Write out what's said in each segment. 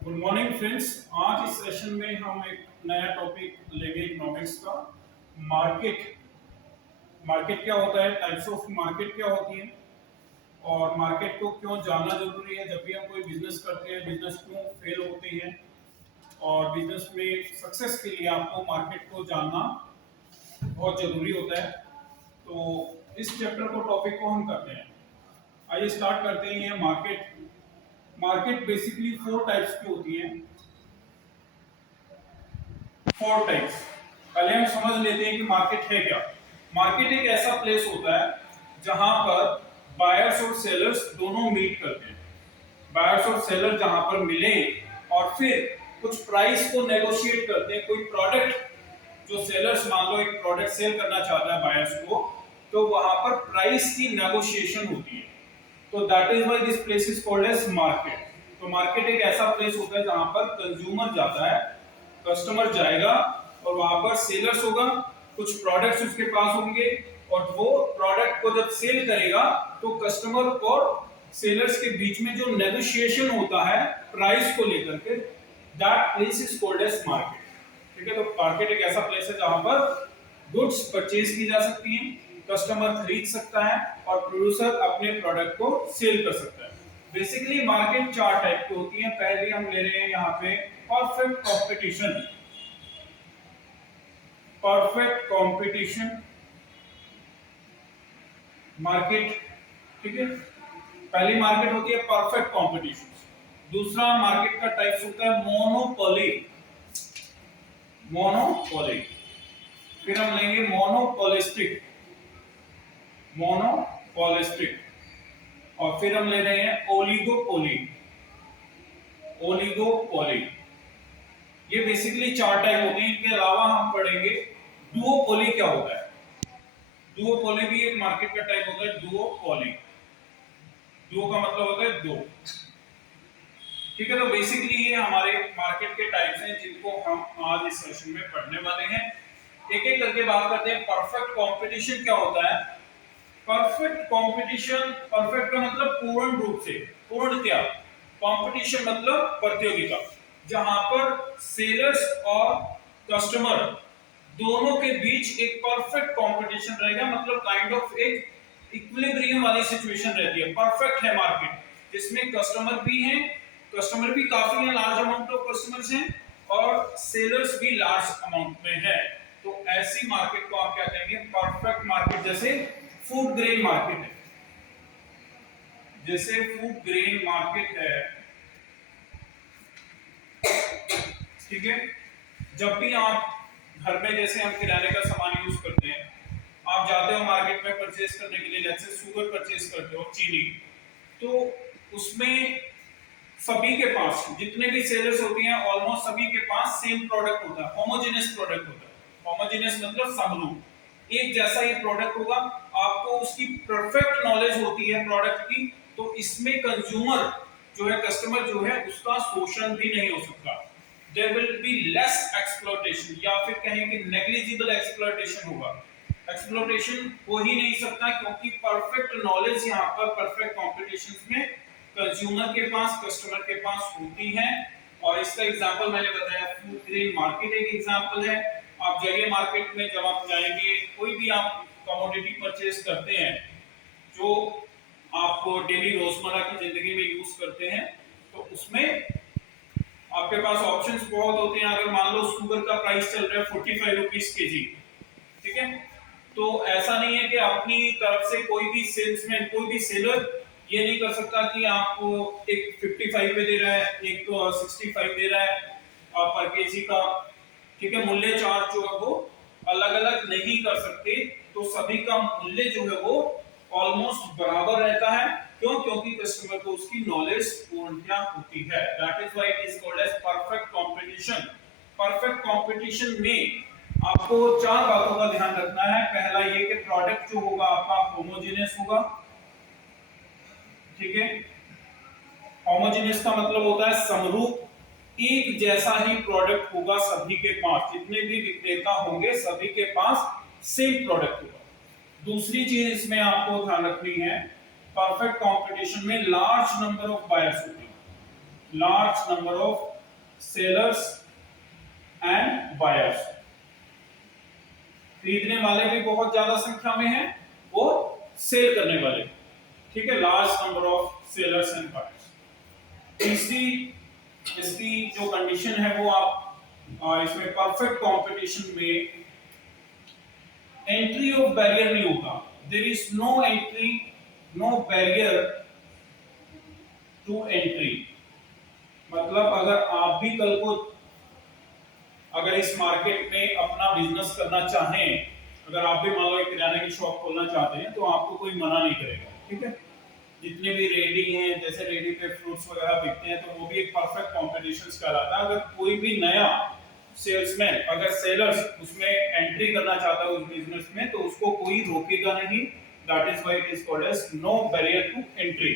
Good morning friends. आज इस session में हम एक नया टॉपिक लेंगे इकोनॉमिक्स का। मार्केट। मार्केट क्या होता है, टाइप्स ऑफ मार्केट क्या होती है और मार्केट को क्यों जानना जरूरी है। जब भी हम कोई बिजनेस करते हैं, बिजनेस क्यों फेल होते हैं और बिजनेस में सक्सेस के लिए आपको मार्केट को जानना बहुत जरूरी होता है। तो इस चैप्टर को टॉपिक को हम करते हैं। आइए स्टार्ट करते हैं। ये मार्केट मार्केट बेसिकली 4 टाइप्स की होती है। 4 टाइप्स। पहले हम समझ लेते हैं कि मार्केट है क्या। मार्केट एक ऐसा प्लेस होता है जहां पर बायर्स और सेलर्स दोनों मीट करते हैं। बायर्स और सेलर जहां पर मिले और फिर कुछ प्राइस को नेगोशिएट करते हैं। कोई प्रोडक्ट जो सेलर्स मान लो एक प्रोडक्ट सेल करना चाहता है बायर्स को, तो वहां पर प्राइस की नेगोशिएशन होती है। तो that is why this place is called as market. तो मार्केट एक ऐसा प्लेस होता है जहां पर कंज्यूमर जाता है, कस्टमर जाएगा और वहां पर सेलर्स होगा, कुछ प्रोडक्ट्स उसके पास होंगे और वो प्रोडक्ट को जब सेल करेगा तो कस्टमर और सेलर्स के बीच में जो नेगोशिएशन होता है प्राइस को लेकर के, that place is called as market. ठीक है, तो मार्केट एक ऐसा प्लेस है जहां पर गुड्स परचेज की जा सकती हैं, कस्टमर खरीद सकता है और प्रोड्यूसर अपने प्रोडक्ट को सेल कर सकता है। बेसिकली मार्केट 4 टाइप की होती है। पहले हम ले रहे हैं यहाँ पे perfect competition. Perfect competition market. ठीक है, पहली मार्केट होती है परफेक्ट कंपटीशन। दूसरा मार्केट का टाइप्स होता है मोनोपोली। मोनोपोली। फिर हम लेंगे मोनोपोलिस्टिक। मोनोपोलिस्टिक। और फिर हम ले रहे हैं ओलिगोपोली। ओलिगोपोली। ये बेसिकली 4 टाइप होते हैं। इनके अलावा हम पढ़ेंगे डुओपोली क्या होता है। डुओपोली भी एक मार्केट का टाइप होता है। डुओपोली, डुओ का मतलब होता है दो। ठीक है, तो बेसिकली ये हमारे मार्केट के टाइप्स हैं जिनको हम आज इस सेशन में पढ़ने वाले हैं। एक एक करके बात करते हैं। परफेक्ट कंपटीशन क्या होता है। परफेक्ट कंपटीशन, परफेक्ट का मतलब पूर्ण रूप से, पूर्ण क्या, कंपटीशन मतलब प्रतियोगिता, जहां पर सेलर्स और कस्टमर दोनों के बीच एक परफेक्ट कंपटीशन रहेगा। मतलब काइंड ऑफ एक इक्विलिब्रियम वाली सिचुएशन रहती है। परफेक्ट है मार्केट जिसमें कस्टमर भी हैं, कस्टमर भी काफी है, लार्ज अमाउंट ऑफ कस्टमर्स हैं और सेलर्स भी लार्ज अमाउंट में है। तो ऐसी मार्केट को आप क्या कहेंगे, परफेक्ट मार्केट। जैसे फूड ग्रेन मार्केट है, जैसे फूड ग्रेन मार्केट है। ठीक है, जब भी आप घर में, जैसे हम किराने का सामान यूज करते हैं, आप जाते हो मार्केट में परचेज करने के लिए, जैसे शुगर परचेज करते हो, चीनी, तो उसमें सभी के पास, जितने भी सेलर्स होती हैं, ऑलमोस्ट सभी के पास सेम प्रोडक्ट होता है, होमोजेनियस प्रोडक्ट होता है। होमोजेनियस मतलब समरूप, एक जैसा ही प्रोडक्ट होगा। आपको उसकी परफेक्ट नॉलेज होती है प्रोडक्ट की, तो इसमें कंज्यूमर जो है, कस्टमर जो है, उसका शोषण भी नहीं हो सकता। There will be less exploitation, या फिर कहें कि नेग्लिजिबल एक्सप्लॉयटेशन होगा। एक्सप्लॉयटेशन हो ही नहीं सकता क्योंकि परफेक्ट नॉलेज यहाँ पर परफेक्ट कॉम्पिटिशन में कंज्यूमर के पास, कस्टमर के पास होती है। और इसका एग्जांपल मैंने बताया, फूड ग्रेन मार्केट एक एग्जांपल है। आप जाइए मार्केट में, जब आप जाएंगे, कोई भी आप कमोडिटी परचेज करते हैं जो आप डेली रोजमर्रा की जिंदगी में यूज करते हैं, तो उसमें आपके पास ऑप्शंस बहुत होते हैं। अगर मान लो शुगर का प्राइस चल रहा है 45 रुपीज केजी, ठीक है, तो ऐसा नहीं है कि अपनी तरफ से कोई भी सेल्समैन, कोई भी सेलर ये नहीं कर सकता कि आपको एक 55 पे दे रहा है, एक 65 दे रहा है पर केजी का। ठीक है, मूल्य चार्ट जो है वो अलग अलग नहीं कर सकते। तो सभी का मूल्य जो है वो ऑलमोस्ट बराबर रहता है। क्यों? क्योंकि कस्टमर को उसकी नॉलेज पूर्णतया होती है। That is why it is called as perfect competition. Perfect competition में आपको 4 बातों का ध्यान रखना है। पहला ये कि प्रोडक्ट जो होगा आपका होमोजेनियस होगा। ठीक है, होमोजेनियस का मतलब होता है समरूप, एक जैसा ही प्रोडक्ट होगा सभी के पास, जितने भी विक्रेता होंगे सभी के पास सेम प्रोडक्ट होगा। दूसरी चीज इसमें आपको ध्यान रखनी है, परफेक्ट कंपटीशन में लार्ज नंबर ऑफ बायर्स होते हैं। Large number of sellers and buyers, खरीदने वाले भी बहुत ज्यादा संख्या में हैं और सेल करने वाले, ठीक है, large number of sellers and buyers. तीसरी इसकी जो कंडीशन है वो आप इसमें परफेक्ट कंपटीशन में एंट्री ऑफ बैरियर नहीं होगा, there is no entry, no barrier to entry. मतलब अगर आप भी कल को अगर इस मार्केट में अपना बिजनेस करना चाहें, अगर आप भी मान लो एक किराने की शॉप खोलना चाहते हैं तो आपको कोई मना नहीं करेगा, ठीक है। जितने भी रेडी हैं, जैसे रेडी पे फ्रूट्स वगैरह बिकते हैं तो वो भी एक परफेक्ट कॉम्पिटिशन कहलाता है। अगर कोई भी नया सेल्समैन, अगर सेलर्स उसमें एंट्री करना चाहता है उस बिजनेस में, तो उसको कोई रोकेगा नहीं, that is why it is called as no barrier to entry,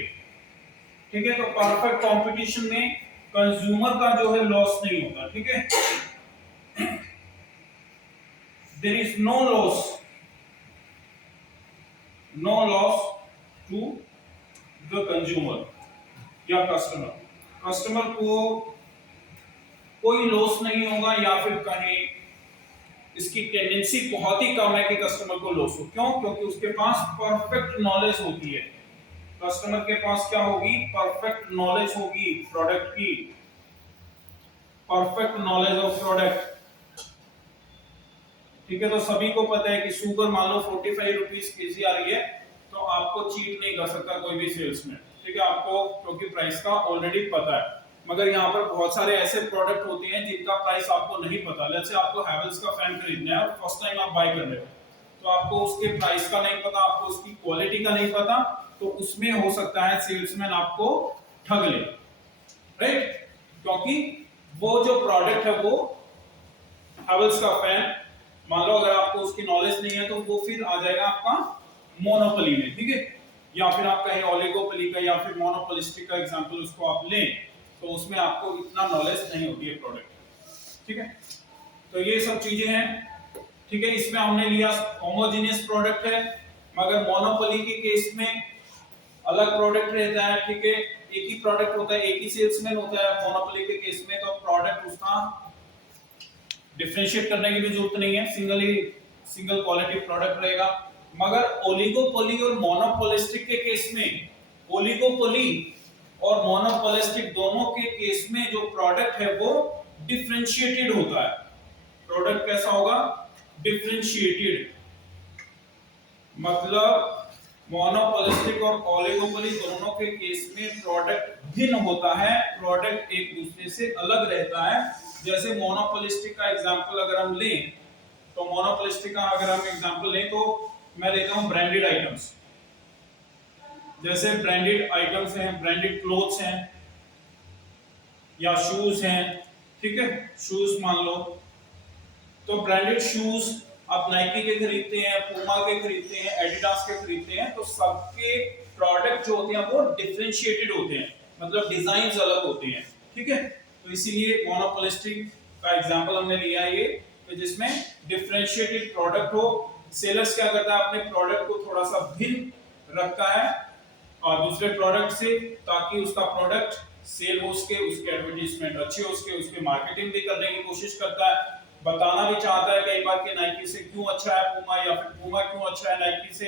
ठीक है। तो परफेक्ट कंपटीशन में कंज्यूमर का जो है लॉस नहीं होगा, ठीक है। there is no loss to the consumer या कस्टमर को कोई लॉस नहीं होगा, या फिर कहें इसकी टेंडेंसी बहुत ही कम है कि कस्टमर को लॉस हो। क्यों? क्योंकि उसके पास परफेक्ट नॉलेज होती है। कस्टमर के पास क्या होगी? परफेक्ट नॉलेज होगी प्रोडक्ट की, परफेक्ट नॉलेज ऑफ प्रोडक्ट, ठीक है। तो सभी को पता है कि शुगर मान लो 45 रुपीज केजी आ रही है, तो आपको चीट नहीं कर सकता कोई भी सेल्समैन, ठीक है, आपको क्योंकि प्राइस का ऑलरेडी पता है। मगर यहाँ पर बहुत सारे ऐसे प्रोडक्ट होते हैं जिनका प्राइस आपको नहीं पता। जैसे आपको हैवेल्स का फैन खरीदना है और फर्स्ट टाइम आप बाय कर रहे हो, तो आपको उसके प्राइस का नहीं पता, आपको उसकी क्वालिटी का नहीं पता, तो उसमें हो सकता है सेल्समैन आपको ठग ले, राइट। क्योंकि वो जो प्रोडक्ट है वो हैवेल्स का फैन, मान लो अगर आपको उसकी नॉलेज नहीं है तो वो फिर आ जाएगा आपका मोनोपोली में, ठीक है। या फिर आप कहें ओलिगोपोली का या फिर मोनोपोलिस्टिक का एग्जांपल उसको आप लें, तो उसमें आपको इतना नॉलेज नहीं होती है प्रोडक्ट, ठीक है। तो ये सब चीजें हैं, ठीक है। इसमें हमने लिया होमोजेनियस प्रोडक्ट है, मगर मोनोपोली के केस में अलग प्रोडक्ट रहता है, ठीक है। एक ही प्रोडक्ट होता है, एक ही सेल्समैन होता है। मोनोपोली के केस में तो प्रोडक्ट उसका डिफरेंशिएट करने की भी जरूरत नहीं है, सिंगल क्वालिटी प्रोडक्ट रहेगा। मगर ओलिगोपोली और मोनोपोलिस्टिक के केस में, ओलिगोपोली और मोनोपोलिस्टिक दोनों के केस में जो प्रोडक्ट है वो डिफरेंशिएटेड होता है। प्रोडक्ट कैसा होगा? डिफरेंशिएटेड। मतलब मोनोपोलिस्टिक और ओलिगोपोली दोनों के केस में प्रोडक्ट भिन्न होता है, प्रोडक्ट एक दूसरे से अलग रहता है। जैसे मोनोपोलिस्टिक का एग्जांपल अगर हम लें, तो मोनोपोलिस्टिक का अगर हम एग्जांपल लें तो मैं लेता हूं ब्रांडेड आइटम्स। जैसे ब्रांडेड आइटम्स हैं, ब्रांडेड क्लोथ्स हैं या शूज हैं, ठीक है। शूज मान लो, तो ब्रांडेड शूज आप नाइकी के खरीदते हैं, पूमा के खरीदते हैं, एडिडास के खरीदते हैं, तो सबके प्रोडक्ट जो होते हैं वो डिफरेंशिएटेड होते हैं, मतलब डिजाइन्स अलग होते हैं, ठीक है। तो इसीलिए मोनोपोलिस्टिक का एग्जांपल हमने लिया है ये, तो जिसमें डिफरेंशिएटेड प्रोडक्ट हो। सेलर्स क्या करता है? अपने प्रोडक्ट को थोड़ा सा भिन्न रखता है और दूसरे प्रोडक्ट से, ताकि उसका प्रोडक्ट सेल हो सके, उसकी एडवर्टाइजमेंट अच्छी हो सके, उसकी मार्केटिंग भी करने की कोशिश करता है, बताना भी चाहता है कई बार कि नाइकी से क्यों अच्छा है पूमा, या फिर पूमा क्यों अच्छा है नाइकी से,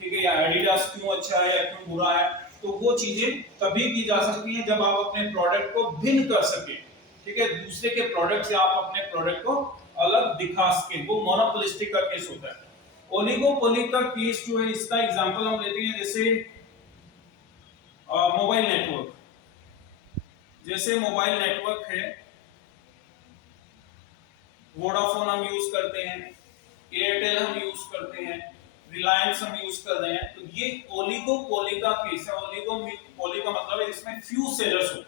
ठीक है, या एडिडास क्यों अच्छा है या क्यों बुरा है। तो वो चीजें तभी की जा सकती हैं जब आप अपने प्रोडक्ट को भिन्न कर सके, ठीक है, दूसरे के प्रोडक्ट से आप अपने प्रोडक्ट को अलग दिखा सके। वो मोनोपोलिस्टिक का केस होता है। ओलिगोपोली का केस जो है, इसका एग्जांपल हम लेते हैं जैसे मोबाइल नेटवर्क। जैसे मोबाइल नेटवर्क है, वोडाफोन हम यूज करते हैं, एयरटेल हम यूज करते हैं, रिलायंस हम यूज कर रहे हैं, तो ये ओलिगोपोली का केस है। ओलिगोपोली का मतलब है इसमें फ्यू सेलर्स हो,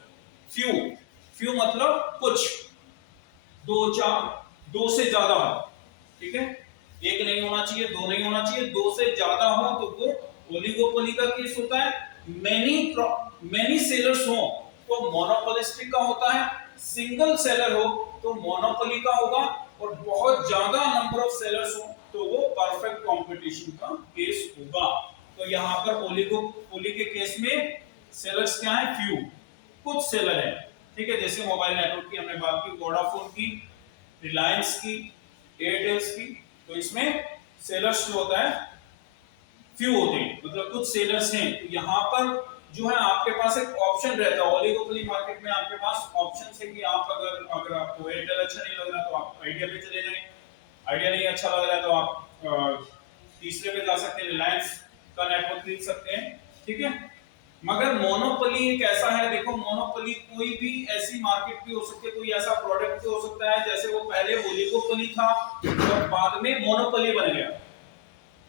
फ्यू मतलब कुछ, दो से ज्यादा हो, ठीक है। एक नहीं होना चाहिए, दो नहीं होना चाहिए, दो से ज्यादा हो तो वो ओलिगोपोली का केस होता है। मेनी सेलर्स हो तो मोनोपोलिस्टिक का होता है। सिंगल सेलर हो तो मोनोपोली का होगा, और बहुत ज्यादा नंबर ऑफ सेलर्स हो तो वो परफेक्ट कंपटीशन का केस होगा। तो यहाँ पर ओलिगोपोली के केस में सेलर्स क्या है? फ्यू, कुछ सेलर है, ठीक है, जैसे मोबाइल नेटवर्क की हमने बात की, वोडाफोन की, रिलायंस की, एयरटेल्स की। तो इसमें सेलर्स जो होता है फ्यू होते हैं, मतलब कुछ सेलर्स हैं। तो यहाँ पर जो है आपके पास एक ऑप्शन रहता है, ओलिगोपोली मार्केट में आपके पास ऑप्शन है कि आप अगर आपको एयरटेल अच्छा नहीं लग रहा तो आप आइडिया पे चले जाएं, आइडिया नहीं अच्छा लग रहा है तो आप तीसरे पे जा सकते हैं, रिलायंस का नेटवर्क खरीद सकते हैं। ठीक है, मगर मोनोपोली एक ऐसा है, देखो मोनोपोली कोई भी ऐसी मार्केट भी हो सकती है, कोई ऐसा प्रोडक्ट भी हो सकता है, जैसे वो पहले ओलिगोपोली था और बाद में मोनोपोली बन गया।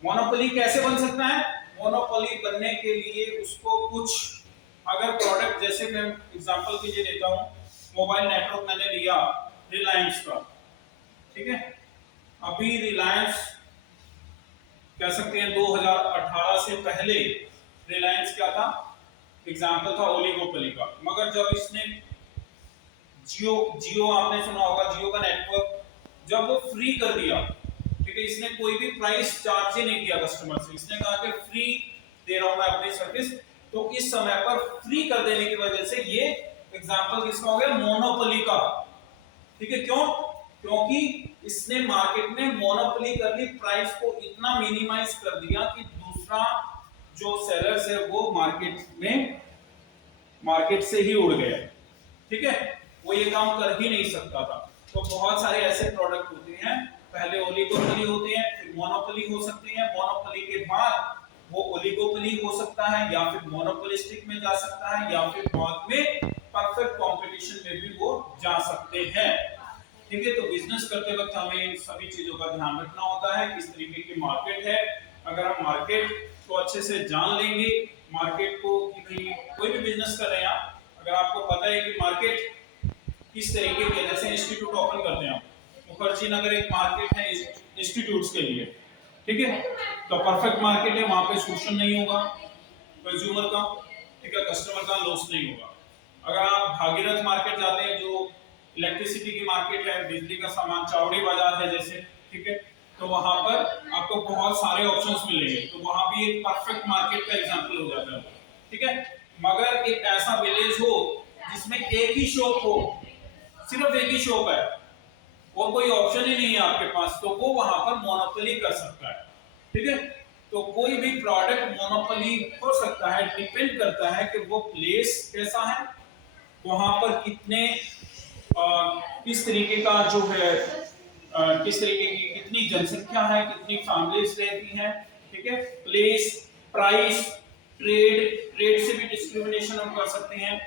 मोनोपोली कैसे बन सकता है? मोनोपोली बनने के लिए उसको कुछ अगर प्रोडक्ट, जैसे मैं एग्जांपल के लिए लेता हूं, मोबाइल नेटवर्क मैंने लिया रिलायंस का, ठीक है, अभी रिलायंस कह सकते हैं 2018 से पहले रिलायंस क्या था, एग्जांपल था ओलिगोपोली का। मगर जब इसने जियो जियो आपने सुना होगा, जियो का नेटवर्क जब वो फ्री कर दिया, ठीक है, इसने कोई भी प्राइस चार्ज ही नहीं किया कस्टमर से, इसने कहा कि फ्री दे रहा हूं मैं अपनी सर्विस। तो इस समय पर फ्री कर देने की वजह से ये एग्जांपल किसका हो गया? मोनोपोली का। ठीक है, क्यों? क्योंकि इसने मार्केट में मोनोपोली कर ली, प्राइस को इतना मिनिमाइज कर दिया कि दूसरा जो सेलर्स है वो मार्केट से ही उड़ गया। ठीक है, वो ये काम कर ही नहीं सकता था। तो बहुत सारे ऐसे प्रोडक्ट होते हैं, पहले ओलिगोपोली होते हैं, फिर मोनोपोली हो सकते हैं, मोनोपोली के बाद वो ओलिगोपोली हो सकता है, या फिर मोनोपोलिस्टिक में जा सकता है, या फिर बाद में परफेक्ट कंपटीशन में भी वो जा सकते हैं। ठीक है, तो बिजनेस करते वक्त हमें इन सभी चीजों का ध्यान रखना होता है, किस तरीके की मार्केट है। अगर हम मार्केट को अच्छे से जान लेंगे, मार्केट को कि भाई कोई भी बिजनेस कर रहे हैं आप, अगर आपको पता है कि मार्केट किस तरीके के, जैसे इंस्टीट्यूट ओपन करते हैं, मुखर्जी नगर एक मार्केट है इंस्टीट्यूट्स के लिए, ठीक है, तो परफेक्ट मार्केट है, वहां पे शोषण नहीं होगा कंज्यूमर का, ठीक है, कस्टमर का लॉस नहीं होगा। अगर आप भागीरथ मार्केट जाते हैं, जो इलेक्ट्रिसिटी की मार्केट है, बिजली का सामान, चावड़ी बाजार है जैसे, ठीक है, तो वहां पर आपको बहुत सारे ऑप्शंस मिलेंगे, तो वहां भी एक परफेक्ट मार्केट का एग्जांपल हो जाता है। ठीक है, मगर एक ऐसा विलेज हो जिसमें एक ही शॉप हो, सिर्फ एक ही शॉप है और कोई ऑप्शन ही नहीं है आपके पास, तो वो वहां पर मोनोपोली कर सकता है। ठीक है, तो कोई भी प्रोडक्ट मोनोपोली हो सकता है, डिपेंड करता है कि वो प्लेस कैसा है, वहां पर किस तरीके का जो है, किस तरीके की कितनी जनसंख्या है, कितनी फैमिलीज रहती हैं। ठीक है, प्लेस, प्राइस, ट्रेड से भी डिस्क्रिमिनेशन हम कर सकते हैं।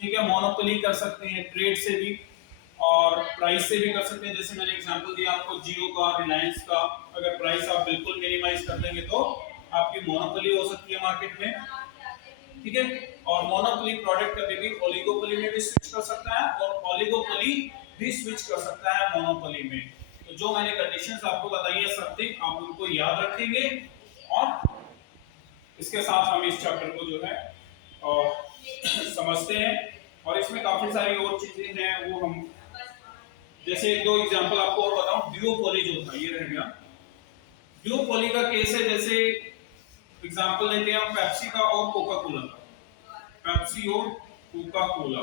ठीक है, मोनोपोली कर सकते हैं ट्रेड से भी और प्राइस से भी कर सकते हैं। जैसे मैंने एग्जांपल दिया आपको जियो का, रिलायंस का, अगर प्राइस आप बिल्कुल मिनिमाइज कर देंगे तो आपकी मोनोपोली हो सकती है मार्केट में। ठीक है, और मोनोपोली प्रोडक्ट कभी भी ओलिगोपोली में भी स्विच कर सकता है और ओलिगोपोली भी स्विच कर सकता है मोनोपोली में। तो जो मैंने कंडीशंस आपको बताई है, समथिंग आप उनको याद रखेंगे और इसके साथ हम इस चैप्टर को जो है समझते हैं। और इसमें काफी सारी और चीजें हैं, वो हम जैसे एक दो एग्जांपल आपको और बताऊं। ड्यूओपोली जो था, ये रह गया ड्यूओपोली का केस है। जैसे एग्जांपल लेते हैं हम पेप्सी का और कोका कोला का, पेप्सी और कोका कोला।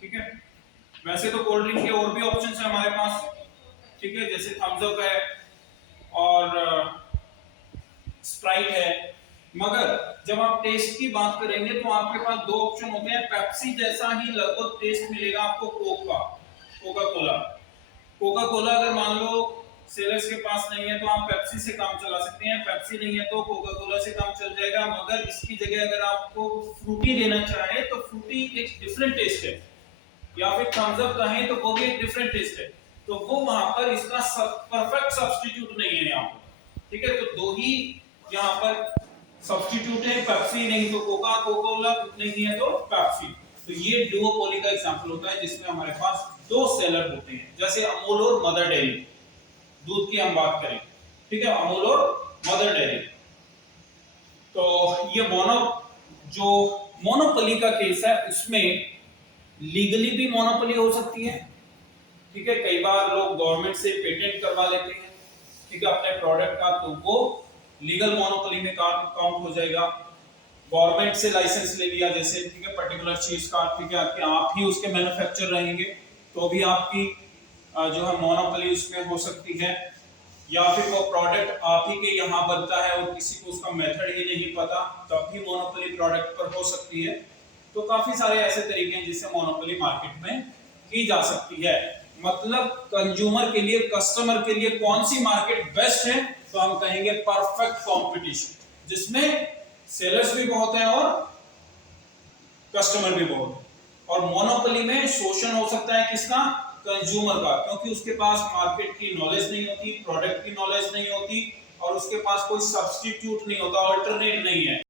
ठीक है, वैसे तो कोल्ड ड्रिंक के और भी ऑप्शंस हैं हमारे पास, ठीक है, जैसे थम्स अप है और स्प्राइट है, मगर जब आप टेस्ट की बात करेंगे तो आपके पास दो ऑप्शन होते हैं। पेप्सी जैसा ही लगभग टेस्ट मिलेगा आपको कोका कोला। कोका कोला अगर मान लो सेलर्स के पास नहीं है तो आप पेप्सी से काम चला सकते हैं, पेप्सी नहीं है तो कोका कोला से काम चल जाएगा। मगर इसकी जगह अगर आपको फ्रूटी देना चाहे तो फ्रूटी एक डिफरेंट टेस्ट है, या फिर थम्स अप कहें तो वो भी एक डिफरेंट टेस्ट है, तो वो वहां पर इसका परफेक्ट सब्स्टिट्यूट नहीं है यहाँ पर। ठीक है, तो दो ही यहाँ पर सब्स्टिट्यूट है, पेप्सी नहीं तो कोका कोला नहीं है तो पेप्सी। तो ये डुओपोली का एग्जांपल होता है जिसमें हमारे पास दो सेलर होते हैं, जैसे अमूल और मदर डेयरी, दूध की हम बात करें, ठीक है, अमूल और मदर डेयरी। तो ये मोनोपोली का केस है, उसमें लीगली भी मोनोपोली हो सकती है। ठीक है, कई बार लोग गवर्नमेंट से पेटेंट करवा लेते हैं, ठीक है, अपने प्रोडक्ट का, तो वो लीगल मोनोपोली में काउंट हो जाएगा। गवर्नमेंट से लाइसेंस ले लिया जैसे, ठीक है, पर्टिकुलर चीज का, ठीक है, कि आप ही उसके मैन्युफैक्चर रहेंगे, तो भी आपकी जो है मोनोपोली उसमें हो सकती है। या फिर वो प्रोडक्ट आप ही के यहाँ बनता है और किसी को उसका मेथड ही नहीं पता, तब भी मोनोपोली प्रोडक्ट पर हो सकती है। तो काफी सारे ऐसे तरीके हैं जिससे मोनोपोली मार्केट में की जा सकती है। मतलब कंज्यूमर के लिए, कस्टमर के लिए कौन सी मार्केट बेस्ट है, तो हम कहेंगे परफेक्ट कंपटीशन, जिसमें सेलर्स भी बहुत हैं और कस्टमर भी बहुत है। और मोनोपोली में शोषण हो सकता है किसका, कंज्यूमर का, क्योंकि उसके पास मार्केट की नॉलेज नहीं होती, प्रोडक्ट की नॉलेज नहीं होती, और उसके पास कोई सब्स्टिट्यूट नहीं होता, अल्टरनेट नहीं है।